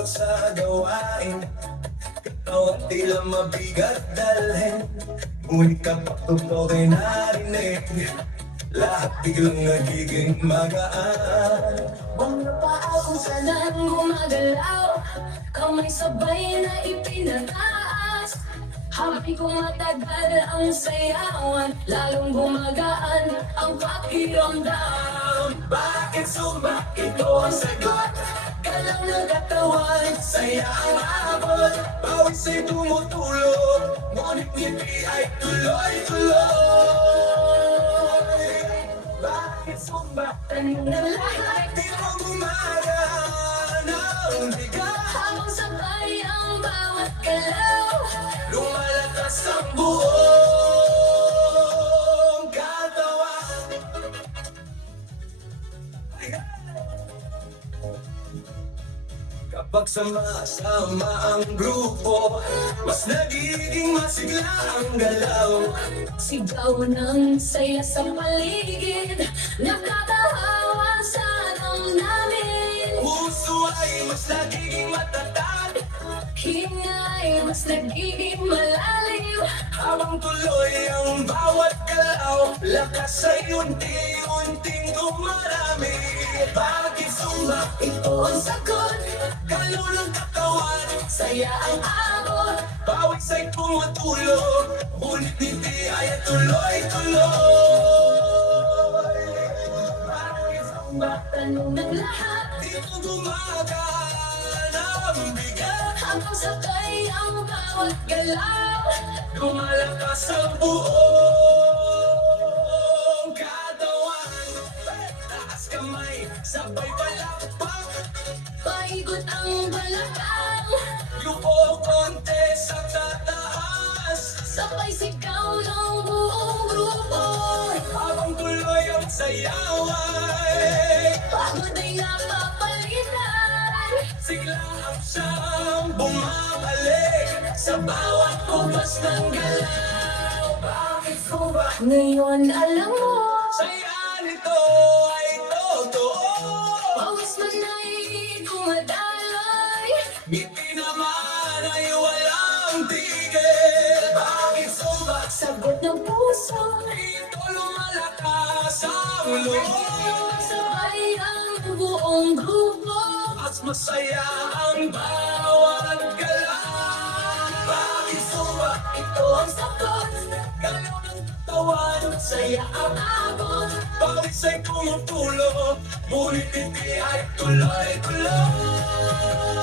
Pagod sa gawain, katawan tila mabigat dalhin. Ngunit kapag tutukoy narinig, lahat biglang nagiging magaan. Mga paa kung saan gumagalaw, kamay sabay na ipinataas. Habang matagal ang sayawan, lalong gumagaan ang pakiramdam. Bakit sumba? Ito ang sagot. Galaw ng katawan, Saya ang abot, pawis ay tumutulog, ngunit ngiti ay tuloy-tuloy. Bakit sumba? tanong ng lahat, Di mo gumagana ang bigat. habang sabay ang bawat galaw. Lumalakas ang buong katawan. Kapag sama-sama ang grupo, mas nagiging masigla ang galaw. Sigaw ng saya sa paligid, nakakahawa sa damdamin. Puso ay mas nagiging matatag, Hingay mas nagiging malalim. habang tuloy ang bawat galaw. Lakas ay unti-unting dumarami. Bakit sumba? Ito ang sagot, Galaw ng katawan, saya ang abot. pawis ay tumutulog, ngunit hindi ay tuloy-tuloy. Bakit sumba? Tanong ng lahat, Di mo gumagana ang bigat. habang sabay ang bawat galaw. Lumalakas ang buong katawan. Taas kamay, sabay palakpak. Paikot ang balakang, Yuko konti sa tataas. sabay sigaw ng buong grupo. Habang tuloy ang sayaway, Pagod ay napapalitan, sigla ang siyang bumabalik sa bawat kupas ng galaw. Bakit ko ba ngayon alam mo, saya nito ay totoo? pawis man ay dumadaloy. Ngiti naman ay walang tigil. Bakit sumba? Sagot ng puso, Ito lumalakas ang loob. sabay ang buong grupo. Mas masaya ang bawat galaw. Bakit sumba? Ito ang sagot, Galaw ng katawan, saya ang abot. pawis ay tumutulog, ngunit hindi ay tuloy-tuloy.